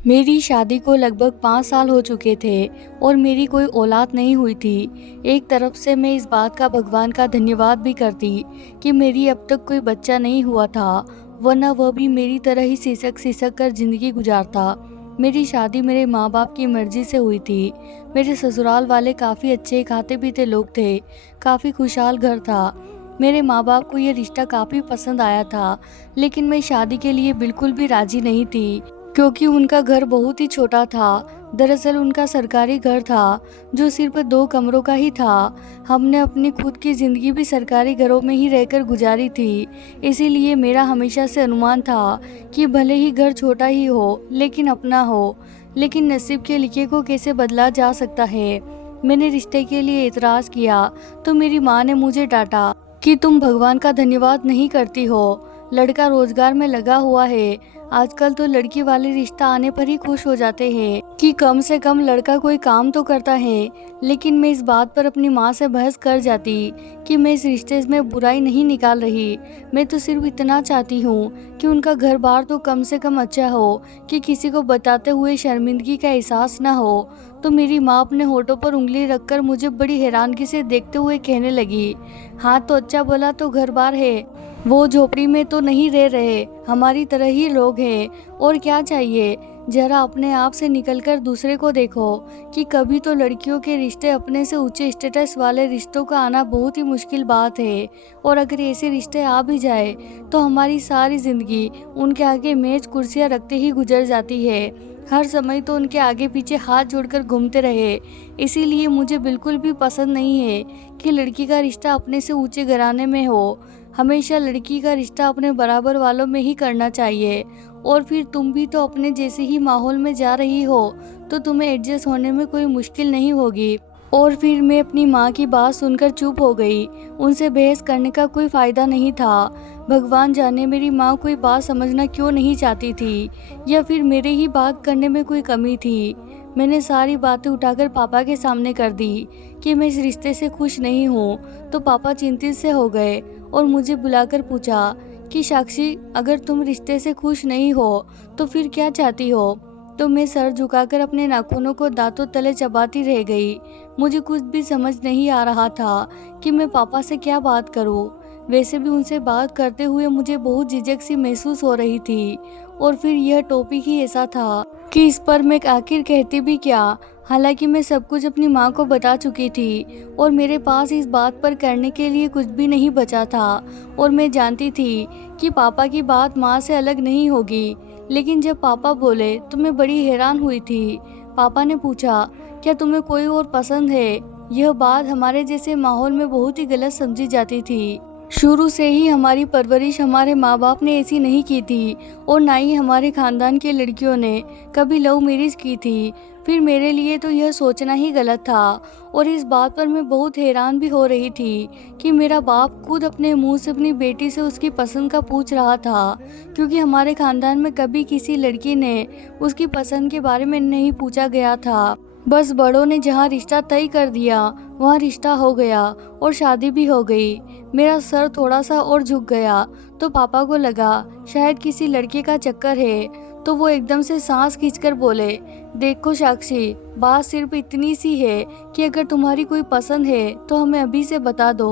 मेरी शादी को लगभग 5 साल हो चुके थे और मेरी कोई औलाद नहीं हुई थी। एक तरफ से मैं इस बात का भगवान का धन्यवाद भी करती कि मेरी अब तक कोई बच्चा नहीं हुआ था, वरना वह भी मेरी तरह ही सिसक-सिसक कर ज़िंदगी गुजारता। मेरी शादी मेरे माँ-बाप की मर्ज़ी से हुई थी। मेरे ससुराल वाले काफ़ी अच्छे खाते-पीते लोग थे, काफ़ी खुशहाल घर था। मेरे माँ-बाप को ये रिश्ता काफ़ी पसंद आया था, लेकिन मैं शादी के लिए बिल्कुल भी राज़ी नहीं थी। क्योंकि उनका घर बहुत ही छोटा था। दरअसल उनका सरकारी घर था जो सिर्फ 2 कमरों का ही था। हमने अपनी खुद की ज़िंदगी भी सरकारी घरों में ही रहकर गुजारी थी। इसीलिए मेरा हमेशा से अनुमान था कि भले ही घर छोटा ही हो लेकिन अपना हो। लेकिन नसीब के लिखे को कैसे बदला जा सकता है। मैंने रिश्ते के लिए एतराज़ किया तो मेरी माँ ने मुझे डांटा कि तुम भगवान का धन्यवाद नहीं करती हो। लड़का रोजगार में लगा हुआ है। आजकल तो लड़की वाले रिश्ता आने पर ही खुश हो जाते हैं कि कम से कम लड़का कोई काम तो करता है। लेकिन मैं इस बात पर अपनी माँ से बहस कर जाती कि मैं इस रिश्ते में बुराई नहीं निकाल रही। मैं तो सिर्फ इतना चाहती हूँ कि उनका घर बार तो कम से कम अच्छा हो, कि किसी को बताते हुए शर्मिंदगी का एहसास ना हो। तो मेरी माँ अपने होठों पर उंगली रखकर मुझे बड़ी हैरानगी से देखते हुए कहने लगी, हाँ तो अच्छा भला तो घर बार है, वो झोपड़ी में तो नहीं रह रहे, हमारी तरह ही लोग हैं, और क्या चाहिए। जरा अपने आप से निकलकर दूसरे को देखो कि कभी तो लड़कियों के रिश्ते अपने से ऊंचे स्टेटस वाले रिश्तों का आना बहुत ही मुश्किल बात है, और अगर ऐसे रिश्ते आ भी जाए तो हमारी सारी जिंदगी उनके आगे मेज कुर्सियां रखते ही गुजर जाती है। हर समय तो उनके आगे पीछे हाथ जोड़कर घूमते रहे। इसीलिए मुझे बिल्कुल भी पसंद नहीं है कि लड़की का रिश्ता अपने से ऊंचे घराने में हो। हमेशा लड़की का रिश्ता अपने बराबर वालों में ही करना चाहिए। और फिर तुम भी तो अपने जैसे ही माहौल में जा रही हो, तो तुम्हें एडजस्ट होने में कोई मुश्किल नहीं होगी। और फिर मैं अपनी माँ की बात सुनकर चुप हो गई। उनसे बहस करने का कोई फायदा नहीं था। भगवान जाने मेरी माँ कोई बात समझना क्यों नहीं चाहती थी, या फिर मेरे ही बात करने में कोई कमी थी। मैंने सारी बातें उठाकर पापा के सामने कर दी कि मैं इस रिश्ते से खुश नहीं हूँ। तो पापा चिंतित से हो गए और मुझे बुलाकर पूछा कि साक्षी, अगर तुम रिश्ते से खुश नहीं हो तो फिर क्या चाहती हो। तो मैं सर झुकाकर अपने नाखूनों को दांतों तले चबाती रह गई। मुझे कुछ भी समझ नहीं आ रहा था कि मैं पापा से क्या बात करूं। वैसे भी उनसे बात करते हुए मुझे बहुत झिझक सी महसूस हो रही थी। और फिर यह टॉपिक ही ऐसा था कि इस पर मैं आखिर कहती भी क्या। हालांकि मैं सब कुछ अपनी माँ को बता चुकी थी और मेरे पास इस बात पर करने के लिए कुछ भी नहीं बचा था। और मैं जानती थी कि पापा की बात माँ से अलग नहीं होगी। लेकिन जब पापा बोले तो मैं बड़ी हैरान हुई थी। पापा ने पूछा, क्या तुम्हें कोई और पसंद है। यह बात हमारे जैसे माहौल में बहुत ही गलत समझी जाती थी। शुरू से ही हमारी परवरिश हमारे माँ बाप ने ऐसी नहीं की थी, और ना ही हमारे खानदान के लड़कियों ने कभी लव मैरिज की थी। फिर मेरे लिए तो यह सोचना ही गलत था। और इस बात पर मैं बहुत हैरान भी हो रही थी कि मेरा बाप खुद अपने मुंह से अपनी बेटी से उसकी पसंद का पूछ रहा था, क्योंकि हमारे खानदान में कभी किसी लड़की ने उसकी पसंद के बारे में नहीं पूछा गया था। बस बड़ों ने जहाँ रिश्ता तय कर दिया वहाँ रिश्ता हो गया और शादी भी हो गई। मेरा सर थोड़ा सा और झुक गया तो पापा को लगा शायद किसी लड़के का चक्कर है। तो वो एकदम से सांस खींचकर बोले, देखो साक्षी, बात सिर्फ इतनी सी है कि अगर तुम्हारी कोई पसंद है तो हमें अभी से बता दो।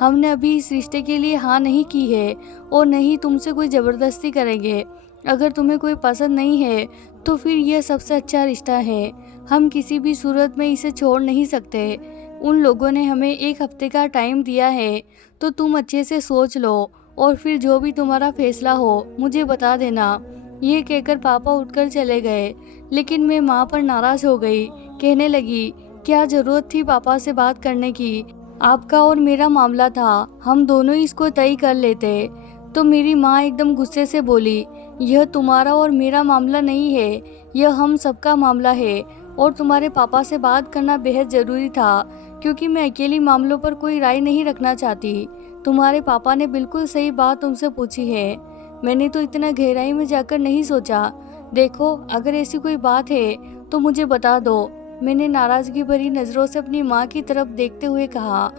हमने अभी इस रिश्ते के लिए हाँ नहीं की है और नहीं तुमसे कोई ज़बरदस्ती करेंगे। अगर तुम्हें कोई पसंद नहीं है तो फिर यह सबसे अच्छा रिश्ता है। हम किसी भी सूरत में इसे छोड़ नहीं सकते। उन लोगों ने हमें 1 हफ्ते का टाइम दिया है, तो तुम अच्छे से सोच लो और फिर जो भी तुम्हारा फैसला हो मुझे बता देना। ये कहकर पापा उठकर चले गए। लेकिन मैं माँ पर नाराज हो गई। कहने लगी, क्या जरूरत थी पापा से बात करने की। आपका और मेरा मामला था, हम दोनों ही इसको तय कर लेते। तो मेरी माँ एकदम गुस्से से बोली, यह तुम्हारा और मेरा मामला नहीं है, यह हम सबका मामला है। और तुम्हारे पापा से बात करना बेहद ज़रूरी था, क्योंकि मैं अकेली मामलों पर कोई राय नहीं रखना चाहती। तुम्हारे पापा ने बिल्कुल सही बात तुमसे पूछी है। मैंने तो इतना गहराई में जाकर नहीं सोचा। देखो, अगर ऐसी कोई बात है तो मुझे बता दो। मैंने नाराज़गी भरी नज़रों से अपनी माँ की तरफ देखते हुए कहा,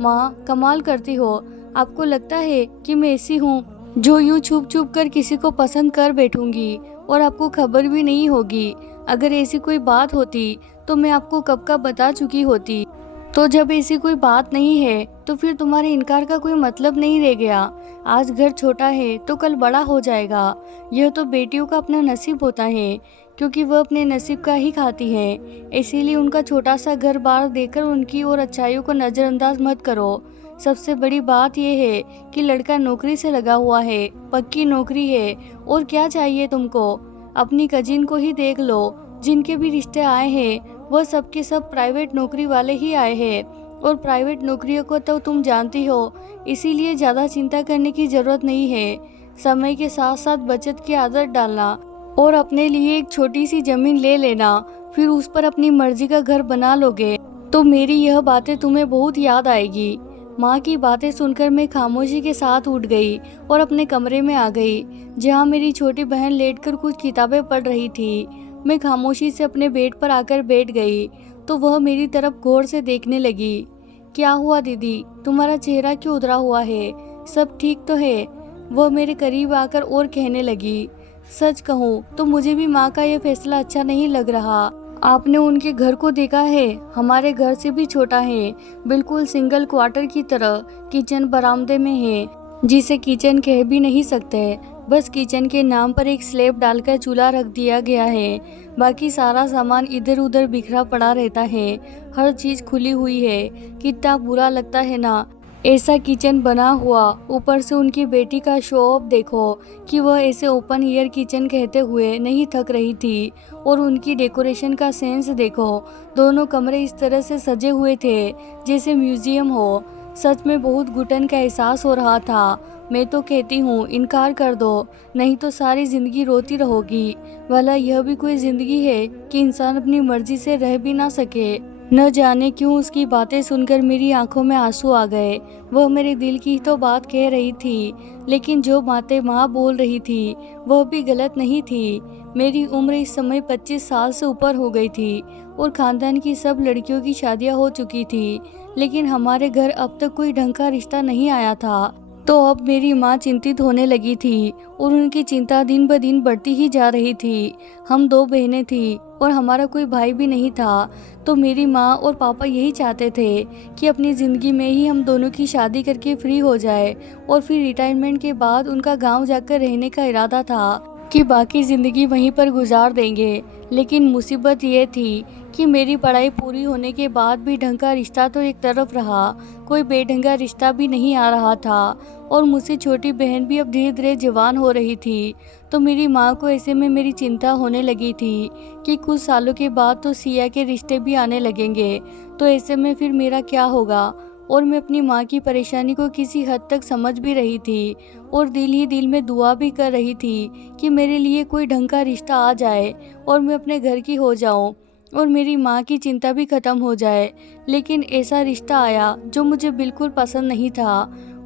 माँ, कमाल करती हो। आपको लगता है कि मैं ऐसी हूँ जो यूँ छुप छुप कर किसी को पसंद कर बैठूंगी और आपको खबर भी नहीं होगी। अगर ऐसी कोई बात होती तो मैं आपको कब का बता चुकी होती। तो जब ऐसी कोई बात नहीं है तो फिर तुम्हारे इनकार का कोई मतलब नहीं रह गया। आज घर छोटा है तो कल बड़ा हो जाएगा। यह तो बेटियों का अपना नसीब होता है, क्योंकि वह अपने नसीब का ही खाती हैं। इसीलिए उनका छोटा सा घर बार देकर उनकी और अच्छाइयों को नज़रअंदाज मत करो। सबसे बड़ी बात यह है कि लड़का नौकरी से लगा हुआ है, पक्की नौकरी है। और क्या चाहिए तुमको? अपनी कजिन को ही देख लो, जिनके भी रिश्ते आए हैं वह सब के सब प्राइवेट नौकरी वाले ही आए हैं। और प्राइवेट नौकरियों को तो तुम जानती हो, इसीलिए ज़्यादा चिंता करने की ज़रूरत नहीं है। समय के साथ साथ बचत की आदत डालना और अपने लिए एक छोटी सी ज़मीन ले लेना, फिर उस पर अपनी मर्जी का घर बना लोगे तो मेरी यह बातें तुम्हें बहुत याद आएगी। माँ की बातें सुनकर मैं खामोशी के साथ उठ गई और अपने कमरे में आ गई, जहाँ मेरी छोटी बहन लेटकर कुछ किताबें पढ़ रही थी। मैं खामोशी से अपने बेड पर आकर बैठ गई तो वह मेरी तरफ गौर से देखने लगी। क्या हुआ दीदी, तुम्हारा चेहरा क्यों उधरा हुआ है? सब ठीक तो है? वह मेरे करीब आकर और कहने लगी, सच कहूँ तो मुझे भी माँ का यह फैसला अच्छा नहीं लग रहा। आपने उनके घर को देखा है? हमारे घर से भी छोटा है, बिल्कुल सिंगल क्वार्टर की तरह। किचन बरामदे में है, जिसे किचन कह भी नहीं सकते। बस किचन के नाम पर एक स्लैब डालकर चूल्हा रख दिया गया है। बाकी सारा सामान इधर उधर बिखरा पड़ा रहता है। हर चीज़ खुली हुई है। कितना बुरा लगता है ना ऐसा किचन बना हुआ। ऊपर से उनकी बेटी का शो ऑफ देखो कि वह ऐसे ओपन एयर किचन कहते हुए नहीं थक रही थी। और उनकी डेकोरेशन का सेंस देखो, दोनों कमरे इस तरह से सजे हुए थे जैसे म्यूजियम हो। सच में बहुत घुटन का एहसास हो रहा था। मैं तो कहती हूँ इनकार कर दो, नहीं तो सारी ज़िंदगी रोती रहोगी। भला यह भी कोई ज़िंदगी है कि इंसान अपनी मर्जी से रह भी ना सके? न जाने क्यों उसकी बातें सुनकर मेरी आंखों में आंसू आ गए। वह मेरे दिल की तो बात कह रही थी, लेकिन जो बातें माँ बोल रही थी वह भी गलत नहीं थी। मेरी उम्र इस समय 25 साल से ऊपर हो गई थी और ख़ानदान की सब लड़कियों की शादियाँ हो चुकी थी, लेकिन हमारे घर अब तक कोई ढंग का रिश्ता नहीं आया था। तो अब मेरी माँ चिंतित होने लगी थी और उनकी चिंता दिन ब दिन बढ़ती ही जा रही थी। हम 2 बहनें थी और हमारा कोई भाई भी नहीं था। तो मेरी माँ और पापा यही चाहते थे कि अपनी ज़िंदगी में ही हम दोनों की शादी करके फ्री हो जाए और फिर रिटायरमेंट के बाद उनका गांव जाकर रहने का इरादा था कि बाकी ज़िंदगी वहीं पर गुजार देंगे। लेकिन मुसीबत ये थी कि मेरी पढ़ाई पूरी होने के बाद भी ढंग का रिश्ता तो एक तरफ रहा, कोई बेढंगा रिश्ता भी नहीं आ रहा था। और मुझसे छोटी बहन भी अब धीरे धीरे जवान हो रही थी। तो मेरी माँ को ऐसे में मेरी चिंता होने लगी थी कि कुछ सालों के बाद तो सिया के रिश्ते भी आने लगेंगे, तो ऐसे में फिर मेरा क्या होगा। और मैं अपनी माँ की परेशानी को किसी हद तक समझ भी रही थी और दिल ही दिल में दुआ भी कर रही थी कि मेरे लिए कोई ढंग का रिश्ता आ जाए और मैं अपने घर की हो जाऊं और मेरी माँ की चिंता भी ख़त्म हो जाए। लेकिन ऐसा रिश्ता आया जो मुझे बिल्कुल पसंद नहीं था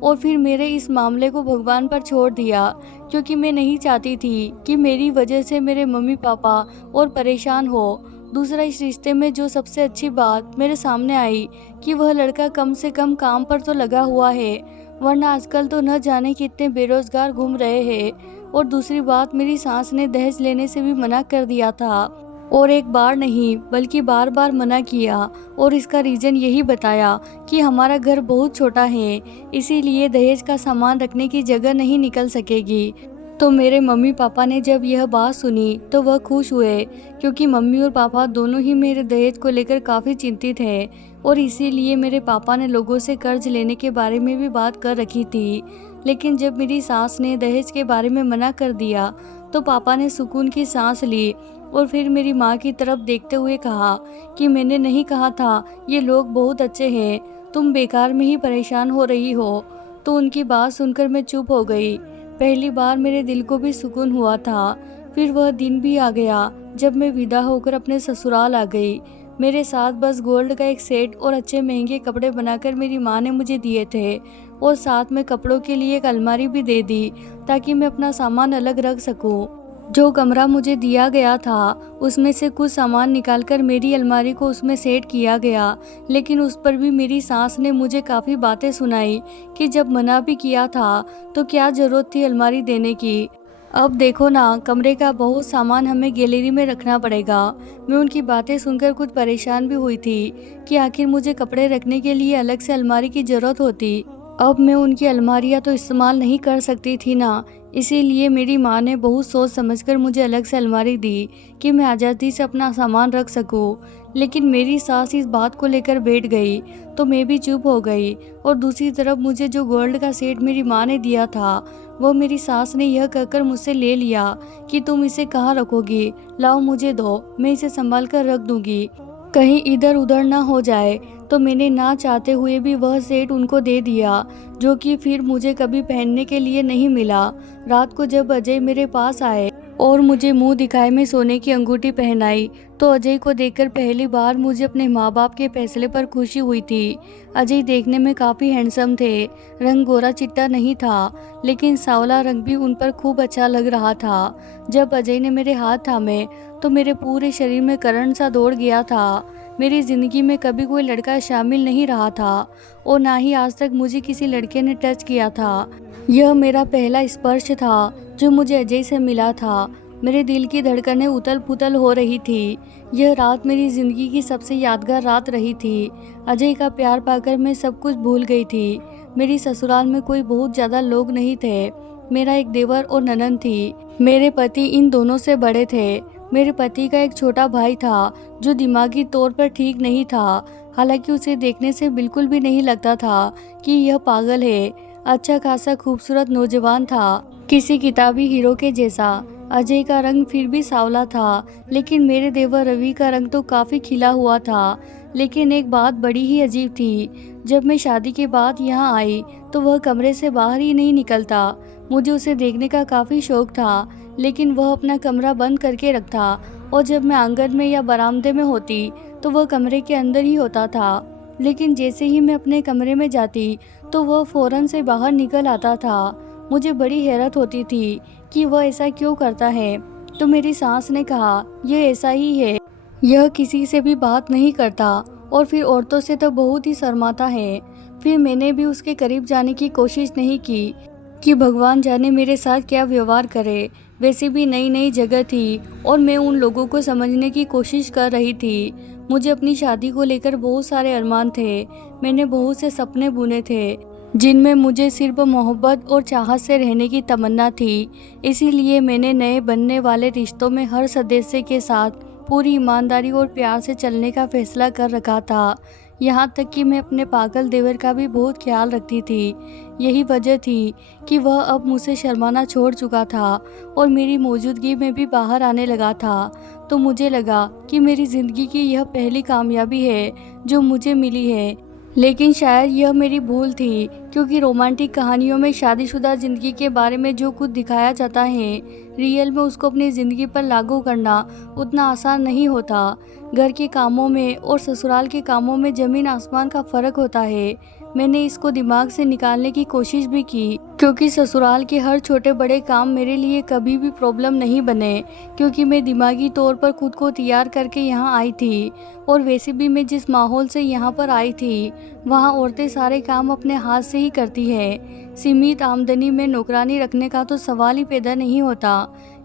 और फिर मेरे इस मामले को भगवान पर छोड़ दिया, क्योंकि मैं नहीं चाहती थी कि मेरी वजह से मेरे मम्मी पापा और परेशान हो। दूसरा, इस रिश्ते में जो सबसे अच्छी बात मेरे सामने आई कि वह लड़का कम से कम काम पर तो लगा हुआ है, वरना आजकल तो न जाने कितने बेरोजगार घूम रहे हैं। और दूसरी बात, मेरी सास ने दहेज लेने से भी मना कर दिया था और एक बार नहीं बल्कि बार बार मना किया और इसका रीज़न यही बताया कि हमारा घर बहुत छोटा है, इसीलिए दहेज का सामान रखने की जगह नहीं निकल सकेगी। तो मेरे मम्मी पापा ने जब यह बात सुनी तो वह खुश हुए, क्योंकि मम्मी और पापा दोनों ही मेरे दहेज को लेकर काफ़ी चिंतित हैं और इसीलिए मेरे पापा ने लोगों से कर्ज लेने के बारे में भी बात कर रखी थी। लेकिन जब मेरी सास ने दहेज के बारे में मना कर दिया तो पापा ने सुकून की सांस ली और फिर मेरी माँ की तरफ देखते हुए कहा कि मैंने नहीं कहा था ये लोग बहुत अच्छे हैं, तुम बेकार में ही परेशान हो रही हो। तो उनकी बात सुनकर मैं चुप हो गई। पहली बार मेरे दिल को भी सुकून हुआ था। फिर वह दिन भी आ गया जब मैं विदा होकर अपने ससुराल आ गई। मेरे साथ बस गोल्ड का एक सेट और अच्छे महंगे कपड़े बनाकर मेरी माँ ने मुझे दिए थे और साथ में कपड़ों के लिए एक अलमारी भी दे दी ताकि मैं अपना सामान अलग रख सकूं। जो कमरा मुझे दिया गया था उसमें से कुछ सामान निकालकर मेरी अलमारी को उसमें सेट किया गया, लेकिन उस पर भी मेरी सास ने मुझे काफ़ी बातें सुनाई कि जब मना भी किया था तो क्या ज़रूरत थी अलमारी देने की। अब देखो ना, कमरे का बहुत सामान हमें गैलरी में रखना पड़ेगा। मैं उनकी बातें सुनकर कुछ परेशान भी हुई थी कि आखिर मुझे कपड़े रखने के लिए अलग से अलमारी की ज़रूरत होती। अब मैं उनकी अलमारियाँ तो इस्तेमाल नहीं कर सकती थी ना, इसीलिए मेरी माँ ने बहुत सोच समझकर मुझे अलग से अलमारी दी कि मैं आज़ादी से अपना सामान रख सकूं। लेकिन मेरी सास इस बात को लेकर बैठ गई तो मैं भी चुप हो गई। और दूसरी तरफ मुझे जो गोल्ड का सेट मेरी माँ ने दिया था, वो मेरी सास ने यह कहकर मुझसे ले लिया कि तुम इसे कहाँ रखोगी, लाओ मुझे दो, मैं इसे संभाल कर रख दूंगी, कहीं इधर उधर ना हो जाए। तो मैंने ना चाहते हुए भी वह सेट उनको दे दिया, जो कि फिर मुझे कभी पहनने के लिए नहीं मिला। रात को जब अजय मेरे पास आए और मुझे मुंह दिखाए में सोने की अंगूठी पहनाई, तो अजय को देखकर पहली बार मुझे अपने माँ बाप के फैसले पर खुशी हुई थी। अजय देखने में काफ़ी हैंडसम थे। रंग गोरा चिट्टा नहीं था, लेकिन सांवला रंग भी उन पर खूब अच्छा लग रहा था। जब अजय ने मेरे हाथ थामे तो मेरे पूरे शरीर में करंट सा दौड़ गया था। मेरी ज़िंदगी में कभी कोई लड़का शामिल नहीं रहा था और ना ही आज तक मुझे किसी लड़के ने टच किया था। यह मेरा पहला स्पर्श था जो मुझे अजय से मिला था। मेरे दिल की धड़कनें उथल पुथल हो रही थी। यह रात मेरी ज़िंदगी की सबसे यादगार रात रही थी। अजय का प्यार पाकर मैं सब कुछ भूल गई थी। मेरी ससुराल में कोई बहुत ज़्यादा लोग नहीं थे। मेरा एक देवर और ननद थी। मेरे पति इन दोनों से बड़े थे। मेरे पति का एक छोटा भाई था जो दिमागी तौर पर ठीक नहीं था। हालांकि उसे देखने से बिल्कुल भी नहीं लगता था कि यह पागल है। अच्छा खासा खूबसूरत नौजवान था, किसी किताबी हीरो के जैसा। अजय का रंग फिर भी सांवला था, लेकिन मेरे देवर रवि का रंग तो काफ़ी खिला हुआ था। लेकिन एक बात बड़ी ही अजीब थी। जब मैं शादी के बाद यहाँ आई तो वह कमरे से बाहर ही नहीं निकलता। मुझे उसे देखने का काफ़ी शौक था, लेकिन वह अपना कमरा बंद करके रखता और जब मैं आंगन में या बरामदे में होती तो वह कमरे के अंदर ही होता था। लेकिन जैसे ही मैं अपने कमरे में जाती तो वह फौरन से बाहर निकल आता था। मुझे बड़ी हैरत होती थी कि वह ऐसा क्यों करता है। तो मेरी सास ने कहा, यह ऐसा ही है, यह किसी से भी बात नहीं करता और फिर औरतों से तो बहुत ही शर्माता है। फिर मैंने भी उसके करीब जाने की कोशिश नहीं की कि भगवान जाने मेरे साथ क्या व्यवहार करे। वैसे भी नई नई जगह थी और मैं उन लोगों को समझने की कोशिश कर रही थी। मुझे अपनी शादी को लेकर बहुत सारे अरमान थे। मैंने बहुत से सपने बुने थे जिनमें मुझे सिर्फ मोहब्बत और चाहत से रहने की तमन्ना थी। इसीलिए मैंने नए बनने वाले रिश्तों में हर सदस्य के साथ पूरी ईमानदारी और प्यार से चलने का फैसला कर रखा था। यहाँ तक कि मैं अपने पागल देवर का भी बहुत ख्याल रखती थी। यही वजह थी कि वह अब मुझसे शर्माना छोड़ चुका था और मेरी मौजूदगी में भी बाहर आने लगा था। तो मुझे लगा कि मेरी ज़िंदगी की यह पहली कामयाबी है जो मुझे मिली है। लेकिन शायद यह मेरी भूल थी, क्योंकि रोमांटिक कहानियों में शादीशुदा ज़िंदगी के बारे में जो कुछ दिखाया जाता है, रियल में उसको अपनी ज़िंदगी पर लागू करना उतना आसान नहीं होता। घर के कामों में और ससुराल के कामों में ज़मीन आसमान का फ़र्क होता है। मैंने इसको दिमाग से निकालने की कोशिश भी की, क्योंकि ससुराल के हर छोटे बड़े काम मेरे लिए कभी भी प्रॉब्लम नहीं बने, क्योंकि मैं दिमागी तौर पर खुद को तैयार करके यहाँ आई थी। और वैसे भी मैं जिस माहौल से यहाँ पर आई थी, वहाँ औरतें सारे काम अपने हाथ से ही करती है। सीमित आमदनी में नौकरानी रखने का तो सवाल ही पैदा नहीं होता।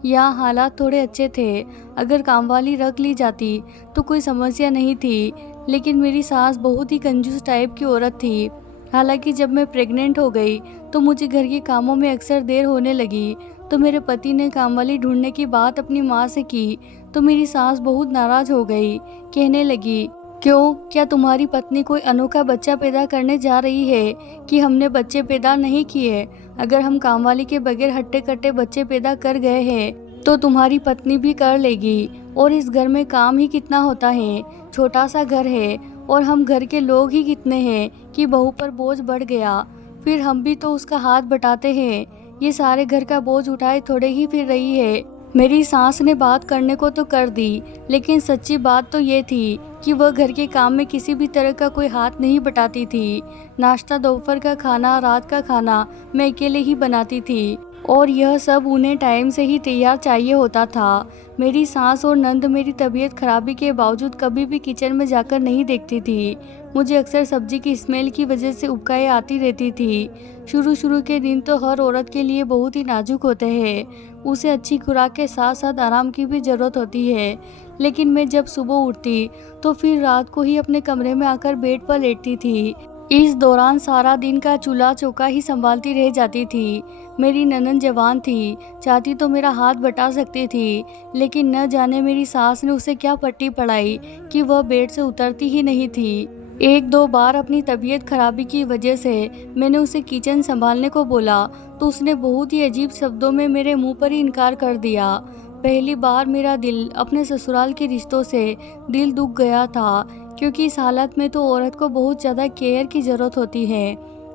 यहाँ हालात थोड़े अच्छे थे, अगर कामवाली रख ली जाती तो कोई समस्या नहीं थी। लेकिन मेरी सास बहुत ही कंजूस टाइप की औरत थी। हालांकि जब मैं प्रेग्नेंट हो गई तो मुझे घर के कामों में अक्सर देर होने लगी। तो मेरे पति ने कामवाली ढूंढने की बात अपनी माँ से की तो मेरी सास बहुत नाराज़ हो गई। कहने लगी, क्यों, क्या तुम्हारी पत्नी कोई अनोखा बच्चा पैदा करने जा रही है कि हमने बच्चे पैदा नहीं किए? अगर हम कामवाली के बगैर हट्टे कट्टे बच्चे पैदा कर गए हैं तो तुम्हारी पत्नी भी कर लेगी। और इस घर में काम ही कितना होता है, छोटा सा घर है और हम घर के लोग ही कितने हैं कि बहू पर बोझ बढ़ गया। फिर हम भी तो उसका हाथ बटाते हैं, ये सारे घर का बोझ उठाए थोड़े ही फिर रही है। मेरी सास ने बात करने को तो कर दी, लेकिन सच्ची बात तो ये थी कि वह घर के काम में किसी भी तरह का कोई हाथ नहीं बटाती थी। नाश्ता, दोपहर का खाना, रात का खाना मैं अकेले ही बनाती थी। और यह सब उन्हें टाइम से ही तैयार चाहिए होता था। मेरी सास और नंद मेरी तबीयत खराबी के बावजूद कभी भी किचन में जाकर नहीं देखती थी। मुझे अक्सर सब्जी की स्मेल की वजह से उबकाई आती रहती थी। शुरू शुरू के दिन तो हर औरत के लिए बहुत ही नाजुक होते हैं। उसे अच्छी खुराक के साथ साथ आराम की भी ज़रूरत होती है। लेकिन मैं जब सुबह उठती तो फिर रात को ही अपने कमरे में आकर बेड पर लेटती थी। इस दौरान सारा दिन का चूल्हा चौका ही संभालती रह जाती थी। मेरी ननद जवान थी, चाहती तो मेरा हाथ बटा सकती थी, लेकिन न जाने मेरी सास ने उसे क्या पट्टी पढ़ाई कि वह बेड से उतरती ही नहीं थी। एक दो बार अपनी तबीयत खराबी की वजह से मैंने उसे किचन संभालने को बोला तो उसने बहुत ही अजीब शब्दों में मेरे मुंह पर ही इनकार कर दिया। पहली बार मेरा दिल अपने ससुराल के रिश्तों से दिल दुख गया था, क्योंकि इस हालत में तो औरत को बहुत ज़्यादा केयर की ज़रूरत होती है।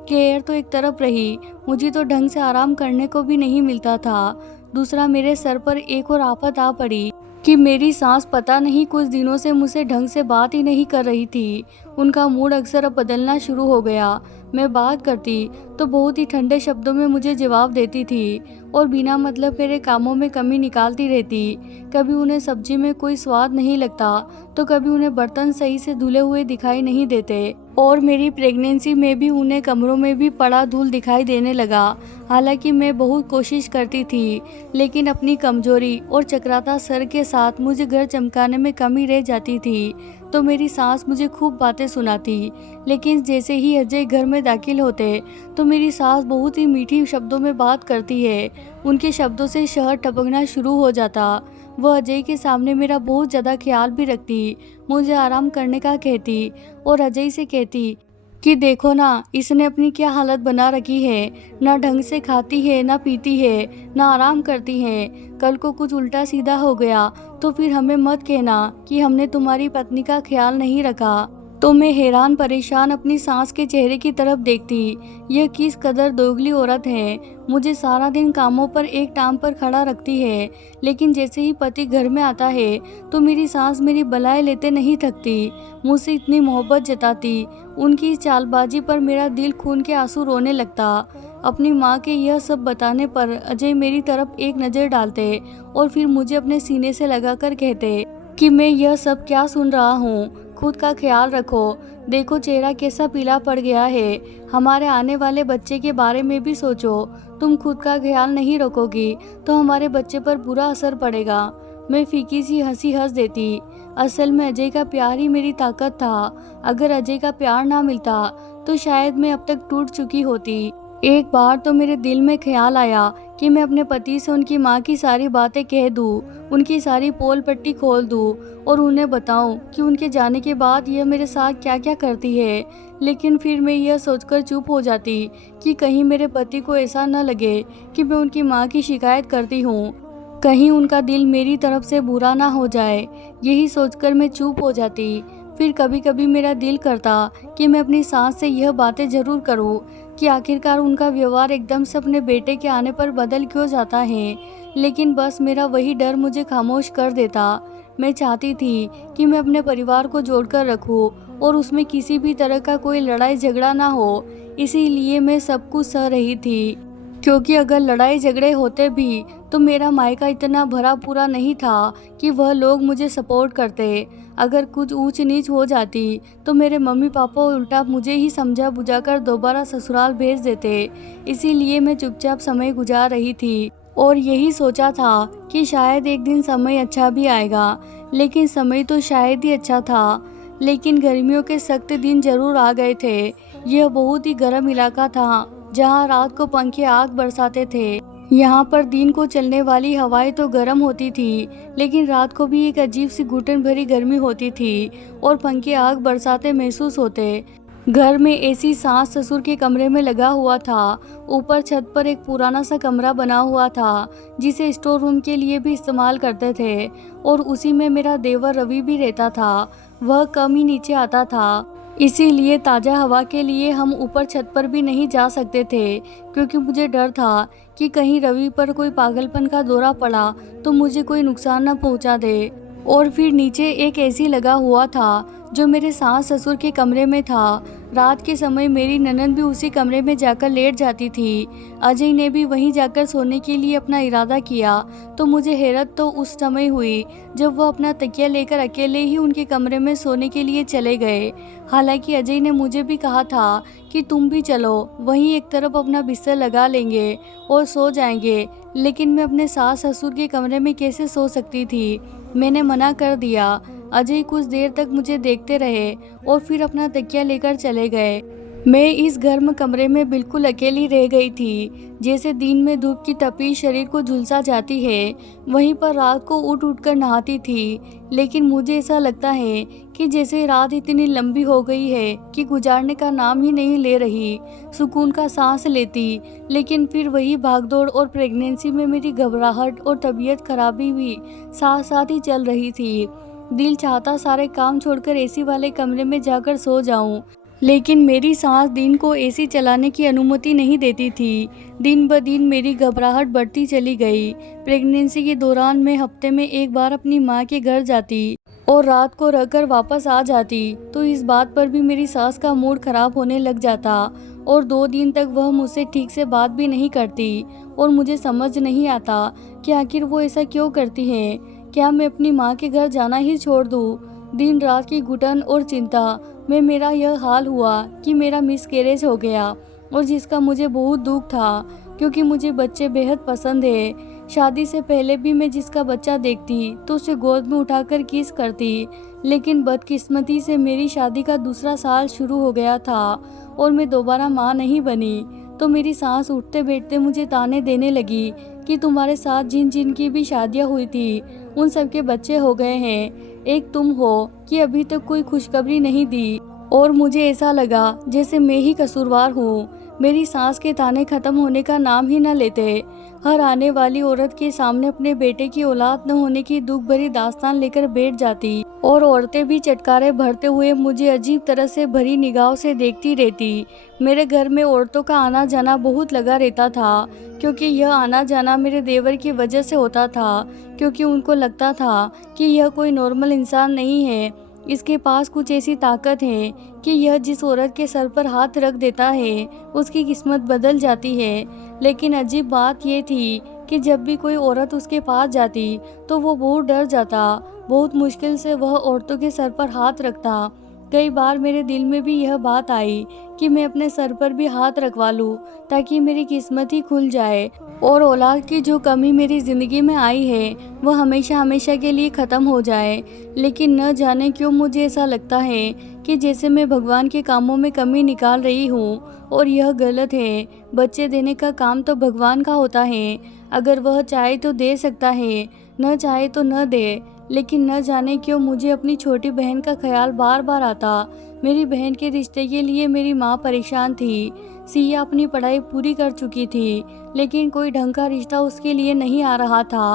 केयर तो एक तरफ रही, मुझे तो ढंग से आराम करने को भी नहीं मिलता था। दूसरा, मेरे सर पर एक और आफत आ पड़ी कि मेरी सास पता नहीं कुछ दिनों से मुझसे ढंग से बात ही नहीं कर रही थी। उनका मूड अक्सर अब बदलना शुरू हो गया। मैं बात करती तो बहुत ही ठंडे शब्दों में मुझे जवाब देती थी और बिना मतलब मेरे कामों में कमी निकालती रहती। कभी उन्हें सब्जी में कोई स्वाद नहीं लगता तो कभी उन्हें बर्तन सही से धुले हुए दिखाई नहीं देते, और मेरी प्रेगनेंसी में भी उन्हें कमरों में भी पड़ा धूल दिखाई देने लगा। हालांकि मैं बहुत कोशिश करती थी, लेकिन अपनी कमजोरी और चकराता सर के साथ मुझे घर चमकाने में कमी रह जाती थी। तो मेरी सास मुझे खूब बातें सुनाती, लेकिन जैसे ही अजय घर में दाखिल होते तो मेरी सास बहुत ही मीठी शब्दों में बात करती है। उनके शब्दों से शहद टपकना शुरू हो जाता। वह अजय के सामने मेरा बहुत ज़्यादा ख्याल भी रखती, मुझे आराम करने का कहती और अजय से कहती कि देखो ना, इसने अपनी क्या हालत बना रखी है। ना ढंग से खाती है, ना पीती है, ना आराम करती है। कल को कुछ उल्टा सीधा हो गया तो फिर हमें मत कहना कि हमने तुम्हारी पत्नी का ख्याल नहीं रखा। तो मैं हैरान परेशान अपनी सास के चेहरे की तरफ देखती। यह किस कदर दोगली औरत है। मुझे सारा दिन कामों पर एक टांग पर खड़ा रखती है, लेकिन जैसे ही पति घर में आता है तो मेरी सास मेरी बलाएं लेते नहीं थकती, मुझसे इतनी मोहब्बत जताती। उनकी इस चालबाजी पर मेरा दिल खून के आंसू रोने लगता। अपनी माँ के यह सब बताने पर अजय मेरी तरफ एक नज़र डालते और फिर मुझे अपने सीने से लगाकर कहते कि मैं यह सब क्या सुन रहा हूँ। खुद का ख्याल रखो, देखो चेहरा कैसा पीला पड़ गया है। हमारे आने वाले बच्चे के बारे में भी सोचो। तुम खुद का ख्याल नहीं रखोगी तो हमारे बच्चे पर बुरा असर पड़ेगा। मैं फीकी सी हंसी हंस देती। असल में अजय का प्यार ही मेरी ताकत था। अगर अजय का प्यार ना मिलता तो शायद मैं अब तक टूट चुकी होती। एक बार तो मेरे दिल में ख्याल आया कि मैं अपने पति से उनकी माँ की सारी बातें कह दूँ, उनकी सारी पोल पट्टी खोल दूँ और उन्हें बताऊँ कि उनके जाने के बाद यह मेरे साथ क्या क्या करती है। लेकिन फिर मैं यह सोचकर चुप हो जाती कि कहीं मेरे पति को ऐसा न लगे कि मैं उनकी माँ की शिकायत करती हूँ, कहीं उनका दिल मेरी तरफ से बुरा ना हो जाए। यही सोचकर मैं चुप हो जाती। फिर कभी कभी मेरा दिल करता कि मैं अपनी सास से यह बातें ज़रूर करूं कि आखिरकार उनका व्यवहार एकदम से अपने बेटे के आने पर बदल क्यों जाता है। लेकिन बस मेरा वही डर मुझे खामोश कर देता। मैं चाहती थी कि मैं अपने परिवार को जोड़कर रखूं और उसमें किसी भी तरह का कोई लड़ाई झगड़ा ना हो। इसीलिए मैं सब कुछ सह रही थी, क्योंकि अगर लड़ाई झगड़े होते भी तो मेरा मायका इतना भरा पूरा नहीं था कि वह लोग मुझे सपोर्ट करते। अगर कुछ ऊंच नीच हो जाती तो मेरे मम्मी पापा उल्टा मुझे ही समझा बुझाकर दोबारा ससुराल भेज देते। इसीलिए मैं चुपचाप समय गुजार रही थी और यही सोचा था कि शायद एक दिन समय अच्छा भी आएगा। लेकिन समय तो शायद ही अच्छा था, लेकिन गर्मियों के सख्त दिन जरूर आ गए थे। यह बहुत ही गर्म इलाका था जहाँ रात को पंखे आग बरसाते थे। यहाँ पर दिन को चलने वाली हवाएं तो गर्म होती थी, लेकिन रात को भी एक अजीब सी घुटन भरी गर्मी होती थी और पंखे आग बरसाते महसूस होते। घर में एसी सास ससुर के कमरे में लगा हुआ था। ऊपर छत पर एक पुराना सा कमरा बना हुआ था जिसे स्टोर रूम के लिए भी इस्तेमाल करते थे, और उसी में मेरा देवर रवि भी रहता था। वह कम ही नीचे आता था, इसीलिए ताज़ा हवा के लिए हम ऊपर छत पर भी नहीं जा सकते थे, क्योंकि मुझे डर था कि कहीं रवि पर कोई पागलपन का दौरा पड़ा तो मुझे कोई नुकसान न पहुंचा दे। और फिर नीचे एक एसी लगा हुआ था जो मेरे सास ससुर के कमरे में था। रात के समय मेरी ननद भी उसी कमरे में जाकर लेट जाती थी। अजय ने भी वहीं जाकर सोने के लिए अपना इरादा किया, तो मुझे हैरत तो उस समय हुई जब वह अपना तकिया लेकर अकेले ही उनके कमरे में सोने के लिए चले गए। हालांकि अजय ने मुझे भी कहा था कि तुम भी चलो, वहीं एक तरफ अपना बिस्तर लगा लेंगे और सो जाएंगे, लेकिन मैं अपने सास ससुर के कमरे में कैसे सो सकती थी। मैंने मना कर दिया। अजय कुछ देर तक मुझे देखते रहे और फिर अपना तकिया लेकर चले गए। मैं इस गर्म कमरे में बिल्कुल अकेली रह गई थी। जैसे दिन में धूप की तपीश शरीर को झुलसा जाती है, वहीं पर रात को उठ उठ कर नहाती थी। लेकिन मुझे ऐसा लगता है कि जैसे रात इतनी लंबी हो गई है कि गुजारने का नाम ही नहीं ले रही। सुकून का सांस लेती, लेकिन फिर वही भागदौड़ और प्रेगनेंसी में मेरी घबराहट और तबीयत खराबी भी साथ साथ ही चल रही थी। दिल चाहता सारे काम छोड़कर एसी वाले कमरे में जाकर सो जाऊं, लेकिन मेरी सांस दिन को एसी चलाने की अनुमति नहीं देती थी। दिन ब दिन मेरी घबराहट बढ़ती चली गई। प्रेगनेंसी के दौरान मैं हफ्ते में एक बार अपनी माँ के घर जाती और रात को रहकर वापस आ जाती, तो इस बात पर भी मेरी सास का मूड खराब होने लग जाता और 2 दिन तक वह मुझसे ठीक से बात भी नहीं करती। और मुझे समझ नहीं आता कि आखिर वो ऐसा क्यों करती है। क्या मैं अपनी माँ के घर जाना ही छोड़ दूँ? दिन रात की घुटन और चिंता में मेरा यह हाल हुआ कि मेरा मिसकैरेज हो गया, और जिसका मुझे बहुत दुख था, क्योंकि मुझे बच्चे बेहद पसंद है। शादी से पहले भी मैं जिसका बच्चा देखती तो उसे गोद में उठाकर किस करती, लेकिन बदकिस्मती से मेरी शादी का दूसरा साल शुरू हो गया था और मैं दोबारा माँ नहीं बनी। तो मेरी सांस उठते बैठते मुझे ताने देने लगी कि तुम्हारे साथ जिन जिन की भी शादियाँ हुई थी उन सबके बच्चे हो गए हैं, एक तुम हो कि अभी तक कोई खुशखबरी नहीं दी। और मुझे ऐसा लगा जैसे मैं ही कसूरवार हूँ। मेरी सांस के ताने खत्म होने का नाम ही न लेते। हर आने वाली औरत के सामने अपने बेटे की औलाद न होने की दुख भरी दास्तान लेकर बैठ जाती, और औरतें भी चटकारे भरते हुए मुझे अजीब तरह से भरी निगाहों से देखती रहती। मेरे घर में औरतों का आना जाना बहुत लगा रहता था, क्योंकि यह आना जाना मेरे देवर की वजह से होता था, क्योंकि उनको लगता था कि यह कोई नॉर्मल इंसान नहीं है, इसके पास कुछ ऐसी ताकत है कि यह जिस औरत के सर पर हाथ रख देता है उसकी किस्मत बदल जाती है। लेकिन अजीब बात यह थी कि जब भी कोई औरत उसके पास जाती तो वो बहुत डर जाता। बहुत मुश्किल से वह औरतों के सर पर हाथ रखता। कई बार मेरे दिल में भी यह बात आई कि मैं अपने सर पर भी हाथ रखवा लूं, ताकि मेरी किस्मत ही खुल जाए और औलाद की जो कमी मेरी ज़िंदगी में आई है वह हमेशा हमेशा के लिए ख़त्म हो जाए। लेकिन न जाने क्यों मुझे ऐसा लगता है कि जैसे मैं भगवान के कामों में कमी निकाल रही हूँ, और यह गलत है। बच्चे देने का काम तो भगवान का होता है। अगर वह चाहे तो दे सकता है, न चाहे तो न दे। लेकिन न जाने क्यों मुझे अपनी छोटी बहन का ख्याल बार बार आता। मेरी बहन के रिश्ते के लिए मेरी माँ परेशान थी। सिया अपनी पढ़ाई पूरी कर चुकी थी, लेकिन कोई ढंग का रिश्ता उसके लिए नहीं आ रहा था।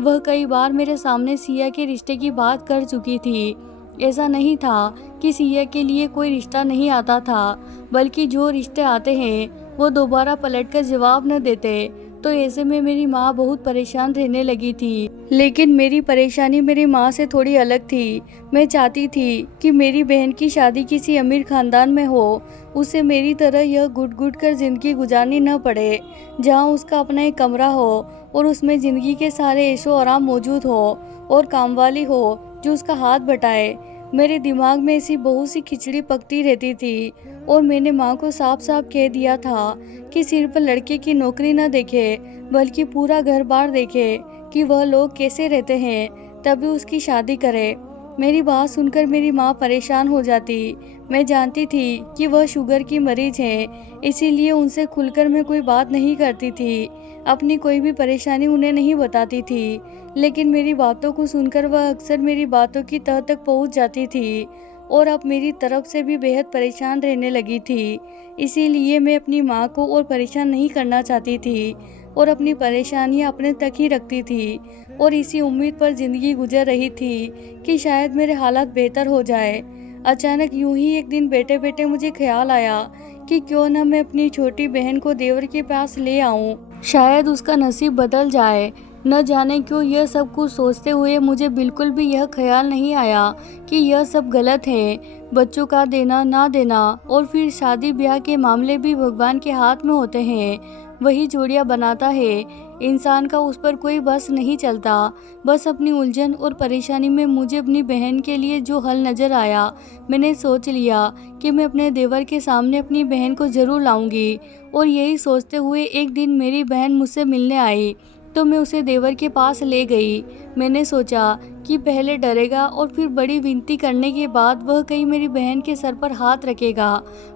वह कई बार मेरे सामने सिया के रिश्ते की बात कर चुकी थी। ऐसा नहीं था कि सिया के लिए कोई रिश्ता नहीं आता था, बल्कि जो रिश्ते आते हैं वो दोबारा पलटकर जवाब न देते। तो ऐसे में मेरी माँ बहुत परेशान रहने लगी थी। लेकिन मेरी परेशानी मेरी माँ से थोड़ी अलग थी। मैं चाहती थी कि मेरी बहन की शादी किसी अमीर खानदान में हो, उसे मेरी तरह यह घुट घुट कर ज़िंदगी गुजारनी न पड़े, जहाँ उसका अपना एक कमरा हो और उसमें ज़िंदगी के सारे ऐशो आराम मौजूद हो, और कामवाली हो जो उसका हाथ बटाए। मेरे दिमाग में ऐसी बहुत सी खिचड़ी पकती रहती थी, और मैंने माँ को साफ साफ कह दिया था कि सिर पर लड़के की नौकरी न देखे, बल्कि पूरा घर बार देखे कि वह लोग कैसे रहते हैं, तभी उसकी शादी करे। मेरी बात सुनकर मेरी माँ परेशान हो जाती। मैं जानती थी कि वह शुगर की मरीज हैं, इसीलिए उनसे खुलकर मैं कोई बात नहीं करती थी, अपनी कोई भी परेशानी उन्हें नहीं बताती थी। लेकिन मेरी बातों को सुनकर वह अक्सर मेरी बातों की तह तक पहुंच जाती थी, और अब मेरी तरफ से भी बेहद परेशान रहने लगी थी। इसीलिए मैं अपनी माँ को और परेशान नहीं करना चाहती थी, और अपनी परेशानियाँ अपने तक ही रखती थी, और इसी उम्मीद पर ज़िंदगी गुजर रही थी कि शायद मेरे हालात बेहतर हो जाए। अचानक यूं ही एक दिन बैठे बैठे मुझे ख्याल आया कि क्यों न मैं अपनी छोटी बहन को देवर के पास ले आऊं, शायद उसका नसीब बदल जाए। न जाने क्यों यह सब कुछ सोचते हुए मुझे बिल्कुल भी यह ख्याल नहीं आया कि यह सब गलत है। बच्चों का देना ना देना और फिर शादी ब्याह के मामले भी भगवान के हाथ में होते हैं। वही जोड़ियां बनाता है। इंसान का उस पर कोई बस नहीं चलता। बस अपनी उलझन और परेशानी में मुझे अपनी बहन के लिए जो हल नज़र आया, मैंने सोच लिया कि मैं अपने देवर के सामने अपनी बहन को ज़रूर लाऊंगी। और यही सोचते हुए एक दिन मेरी बहन मुझसे मिलने आई तो मैं उसे देवर के पास ले गई। मैंने सोचा कि पहले डरेगा और फिर बड़ी विनती करने के बाद वह कहीं मेरी बहन के सर पर हाथ रखेगा।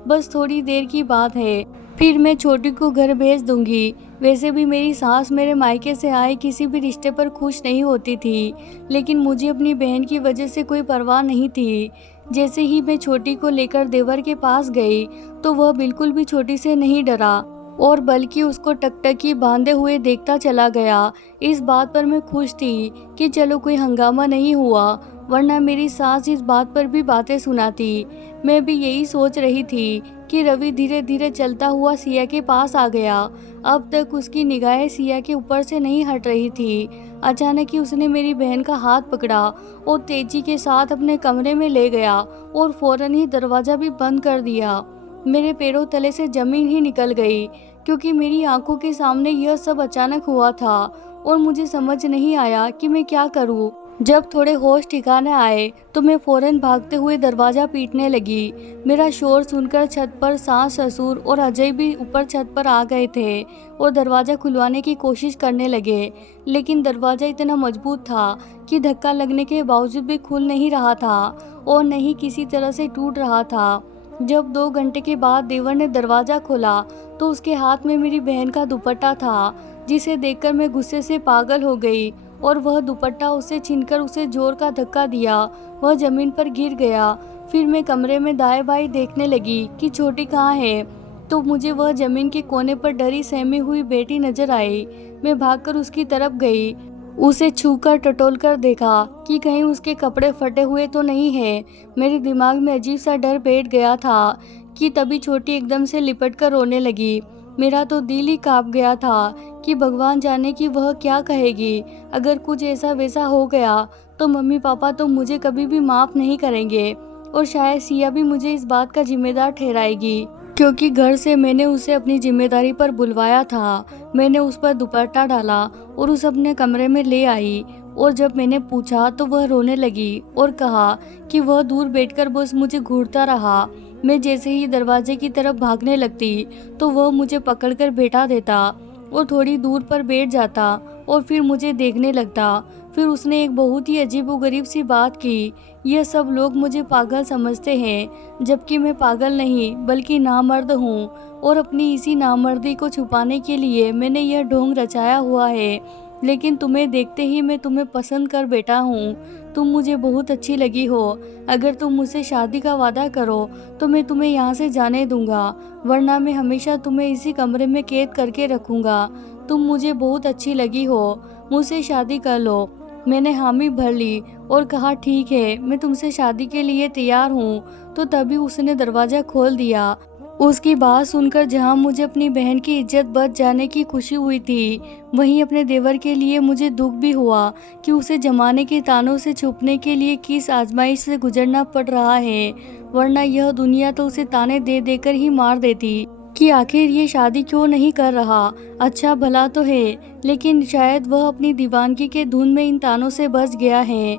बस थोड़ी देर की बात है, फिर मैं छोटी को घर भेज दूंगी। वैसे भी मेरी सास मेरे मायके से आए किसी भी रिश्ते पर खुश नहीं होती थी, लेकिन मुझे अपनी बहन की वजह से कोई परवाह नहीं थी। जैसे ही मैं छोटी को लेकर देवर के पास गई तो वह बिल्कुल भी छोटी से नहीं डरा और बल्कि उसको टकटकी बांधे हुए देखता चला गया। इस बात पर मैं खुश थी कि चलो कोई हंगामा नहीं हुआ, वरना मेरी सास इस बात पर भी बातें सुनाती। मैं भी यही सोच रही थी कि रवि धीरे धीरे चलता हुआ सिया के पास आ गया। अब तक उसकी निगाहें सिया के ऊपर से नहीं हट रही थी। अचानक ही उसने मेरी बहन का हाथ पकड़ा और तेजी के साथ अपने कमरे में ले गया और फौरन ही दरवाज़ा भी बंद कर दिया। मेरे पैरों तले से जमीन ही निकल गई, क्योंकि मेरी आंखों के सामने यह सब अचानक हुआ था और मुझे समझ नहीं आया कि मैं क्या करूं। जब थोड़े होश ठिकाने आए तो मैं फौरन भागते हुए दरवाज़ा पीटने लगी। मेरा शोर सुनकर छत पर सास, ससुर और अजय भी ऊपर छत पर आ गए थे और दरवाज़ा खुलवाने की कोशिश करने लगे, लेकिन दरवाज़ा इतना मजबूत था कि धक्का लगने के बावजूद भी खुल नहीं रहा था और न ही किसी तरह से टूट रहा था। जब 2 घंटे के बाद देवर ने दरवाज़ा खोला तो उसके हाथ में मेरी बहन का दुपट्टा था, जिसे देखकर मैं गुस्से से पागल हो गई और वह दुपट्टा उसे छीनकर उसे जोर का धक्का दिया। वह जमीन पर गिर गया। फिर मैं कमरे में दाएं बाएं देखने लगी कि छोटी कहाँ है, तो मुझे वह जमीन के कोने पर डरी सहमी हुई बेटी नजर आई। मैं भागकर उसकी तरफ गई, उसे छूकर टटोलकर देखा कि कहीं उसके कपड़े फटे हुए तो नहीं है। मेरे दिमाग में अजीब सा डर बैठ गया था कि तभी छोटी एकदम से लिपट कर रोने लगी। मेरा तो दिल ही कांप गया था कि भगवान जाने कि वह क्या कहेगी। अगर कुछ ऐसा वैसा हो गया तो मम्मी पापा तो मुझे कभी भी माफ़ नहीं करेंगे और शायद सिया भी मुझे इस बात का जिम्मेदार ठहराएगी, क्योंकि घर से मैंने उसे अपनी जिम्मेदारी पर बुलवाया था। मैंने उस पर दुपट्टा डाला और उसे अपने कमरे में ले आई और जब मैंने पूछा तो वह रोने लगी और कहा कि वह दूर बैठकर बस मुझे घूरता रहा। मैं जैसे ही दरवाजे की तरफ भागने लगती तो वह मुझे पकड़कर बैठा देता और थोड़ी दूर पर बैठ जाता और फिर मुझे देखने लगता। फिर उसने एक बहुत ही अजीबोगरीब सी बात की। यह सब लोग मुझे पागल समझते हैं, जबकि मैं पागल नहीं बल्कि नामर्द हूँ और अपनी इसी नामर्दी को छुपाने के लिए मैंने यह ढोंग रचाया हुआ है। लेकिन तुम्हें देखते ही मैं तुम्हें पसंद कर बैठा हूँ। तुम मुझे बहुत अच्छी लगी हो। अगर तुम मुझसे शादी का वादा करो तो मैं तुम्हें यहाँ से जाने दूंगा, वरना मैं हमेशा तुम्हें इसी कमरे में कैद करके रखूँगा। तुम मुझे बहुत अच्छी लगी हो, मुझसे शादी कर लो। मैंने हामी भर ली और कहा ठीक है, मैं तुमसे शादी के लिए तैयार हूँ। तो तभी उसने दरवाज़ा खोल दिया। उसकी बात सुनकर जहाँ मुझे अपनी बहन की इज्जत बच जाने की खुशी हुई थी, वहीं अपने देवर के लिए मुझे दुख भी हुआ कि उसे जमाने के तानों से छुपने के लिए किस आजमाइश से गुजरना पड़ रहा है, वरना यह दुनिया तो उसे ताने दे देकर ही मार देती कि आखिर ये शादी क्यों नहीं कर रहा। अच्छा भला तो है, लेकिन शायद वह अपनी दीवानगी के धुन में इन तानों से बच गया है।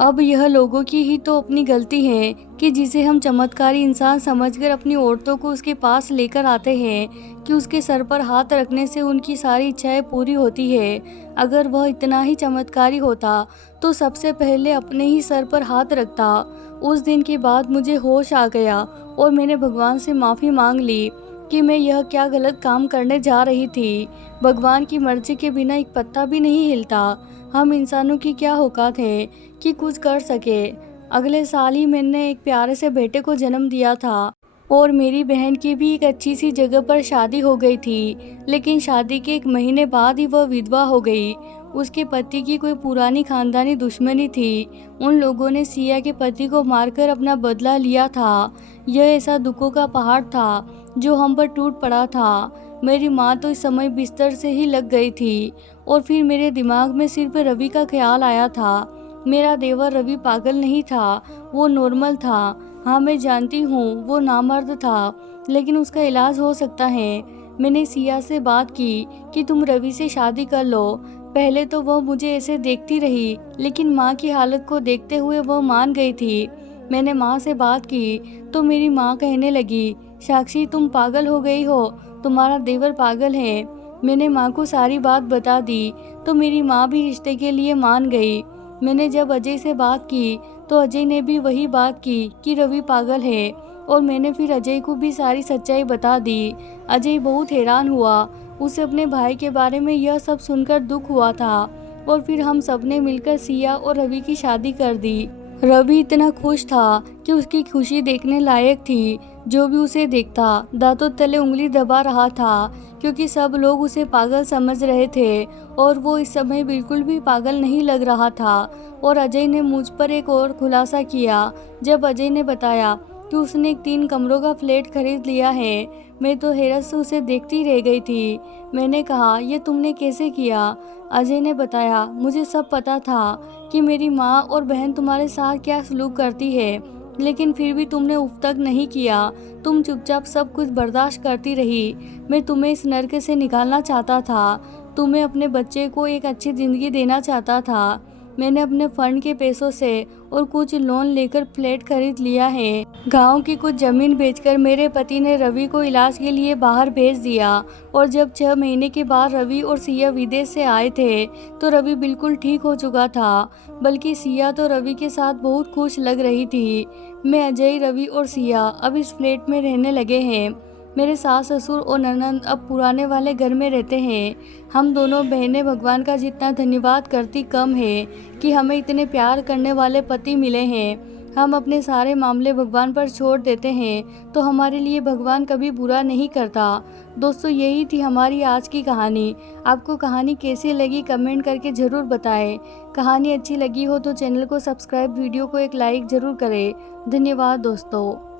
अब यह लोगों की ही तो अपनी गलती है कि जिसे हम चमत्कारी इंसान समझकर अपनी औरतों को उसके पास लेकर आते हैं कि उसके सर पर हाथ रखने से उनकी सारी इच्छाएं पूरी होती है। अगर वह इतना ही चमत्कारी होता तो सबसे पहले अपने ही सर पर हाथ रखता। उस दिन के बाद मुझे होश आ गया और मैंने भगवान से माफ़ी मांग ली कि मैं यह क्या गलत काम करने जा रही थी। भगवान की मर्जी के बिना एक पत्ता भी नहीं हिलता। हम इंसानों की क्या औकात है कि कुछ कर सके। अगले साल ही मैंने एक प्यारे से बेटे को जन्म दिया था और मेरी बहन की भी एक अच्छी सी जगह पर शादी हो गई थी। लेकिन शादी के 1 महीने बाद ही वह विधवा हो गई। उसके पति की कोई पुरानी खानदानी दुश्मनी थी। उन लोगों ने सिया के पति को मारकर अपना बदला लिया था। यह ऐसा दुखों का पहाड़ था जो हम पर टूट पड़ा था। मेरी माँ तो इस समय बिस्तर से ही लग गई थी और फिर मेरे दिमाग में सिर्फ रवि का ख्याल आया था। मेरा देवर रवि पागल नहीं था, वो नॉर्मल था। हाँ, मैं जानती हूँ वो नामर्द था, लेकिन उसका इलाज हो सकता है। मैंने सिया से बात की कि तुम रवि से शादी कर लो। पहले तो वह मुझे ऐसे देखती रही, लेकिन माँ की हालत को देखते हुए वह मान गई थी। मैंने माँ से बात की तो मेरी माँ कहने लगी, साक्षी तुम पागल हो गई हो, तुम्हारा देवर पागल है। मैंने माँ को सारी बात बता दी तो मेरी माँ भी रिश्ते के लिए मान गई। मैंने जब अजय से बात की तो अजय ने भी वही बात की कि रवि पागल है, और मैंने फिर अजय को भी सारी सच्चाई बता दी। अजय बहुत हैरान हुआ, उसे अपने भाई के बारे में यह सब सुनकर दुख हुआ था, और फिर हम सबने मिलकर सिया और रवि की शादी कर दी। रवि इतना खुश था कि उसकी खुशी देखने लायक थी। जो भी उसे देखता दांतों तले उंगली दबा रहा था, क्योंकि सब लोग उसे पागल समझ रहे थे और वो इस समय बिल्कुल भी पागल नहीं लग रहा था। और अजय ने मुझ पर एक और खुलासा किया जब अजय ने बताया कि उसने एक 3 कमरों का फ्लैट खरीद लिया है। मैं तो हैरत से उसे देखती रह गई थी। मैंने कहा, ये तुमने कैसे किया? अजय ने बताया, मुझे सब पता था कि मेरी माँ और बहन तुम्हारे साथ क्या सलूक करती है, लेकिन फिर भी तुमने उफ तक नहीं किया। तुम चुपचाप सब कुछ बर्दाश्त करती रही। मैं तुम्हें इस नर्क से निकालना चाहता था, तुम्हें अपने बच्चे को एक अच्छी ज़िंदगी देना चाहता था। मैंने अपने फंड के पैसों से और कुछ लोन लेकर फ्लैट खरीद लिया है। गांव की कुछ ज़मीन बेचकर मेरे पति ने रवि को इलाज के लिए बाहर भेज दिया, और जब 6 महीने के बाद रवि और सिया विदेश से आए थे तो रवि बिल्कुल ठीक हो चुका था, बल्कि सिया तो रवि के साथ बहुत खुश लग रही थी। मैं, अजय, रवि और सिया अब इस फ्लैट में रहने लगे हैं। मेरे सास ससुर और ननद अब पुराने वाले घर में रहते हैं। हम दोनों बहनें भगवान का जितना धन्यवाद करती कम है कि हमें इतने प्यार करने वाले पति मिले हैं। हम अपने सारे मामले भगवान पर छोड़ देते हैं तो हमारे लिए भगवान कभी बुरा नहीं करता। दोस्तों, यही थी हमारी आज की कहानी। आपको कहानी कैसी लगी कमेंट करके ज़रूर बताएं। कहानी अच्छी लगी हो तो चैनल को सब्सक्राइब, वीडियो को एक लाइक ज़रूर करें। धन्यवाद दोस्तों।